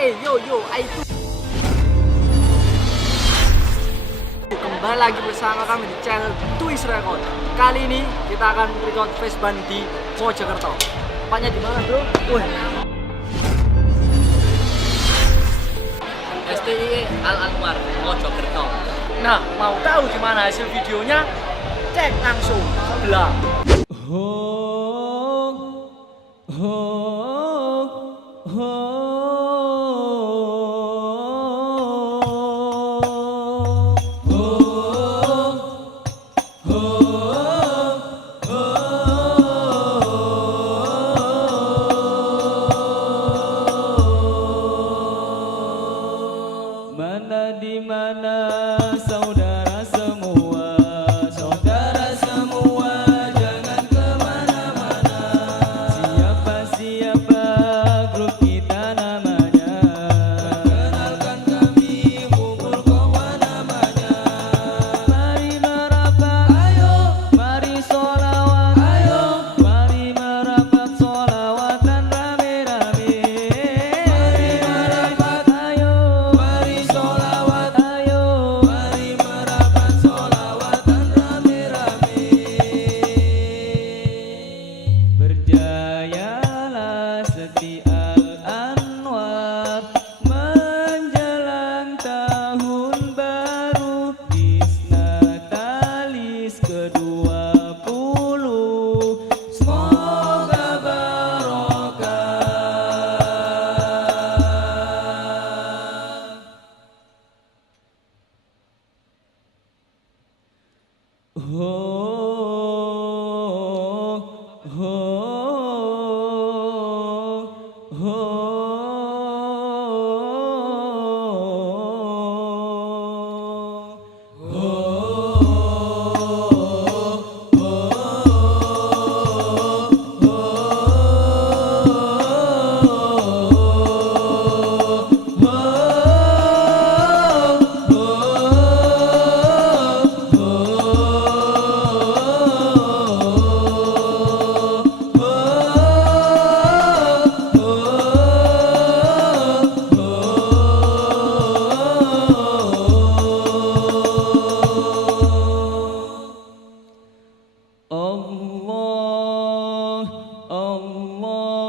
Yo, itu. Kembali lagi bersama kami di channel Twist Record. Kali ini kita akan record face band di Mojokerto. Tempatnya di mana, bro? STI Al Anwar Mojokerto. Nah, mau tahu gimana hasil videonya? Cek langsung sebelah. Mana di mana saudara semua, saudara semua jangan kemana-mana. Siapa grup kita namanya? Perkenalkan kami hubur kawan namanya. Mari merapat, ayo. Mari sholawat, ayo. Mari merapat sholawatan rame-rame. Mari merapat, ayo. Mari sholawat, ayo. Mari merapat sholawatan rame-rame. Berjayalah Seti Al Anwar menjelang tahun baru Disnatalis ke-20. Semoga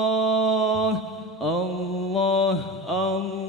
Allah, Allah, Allah.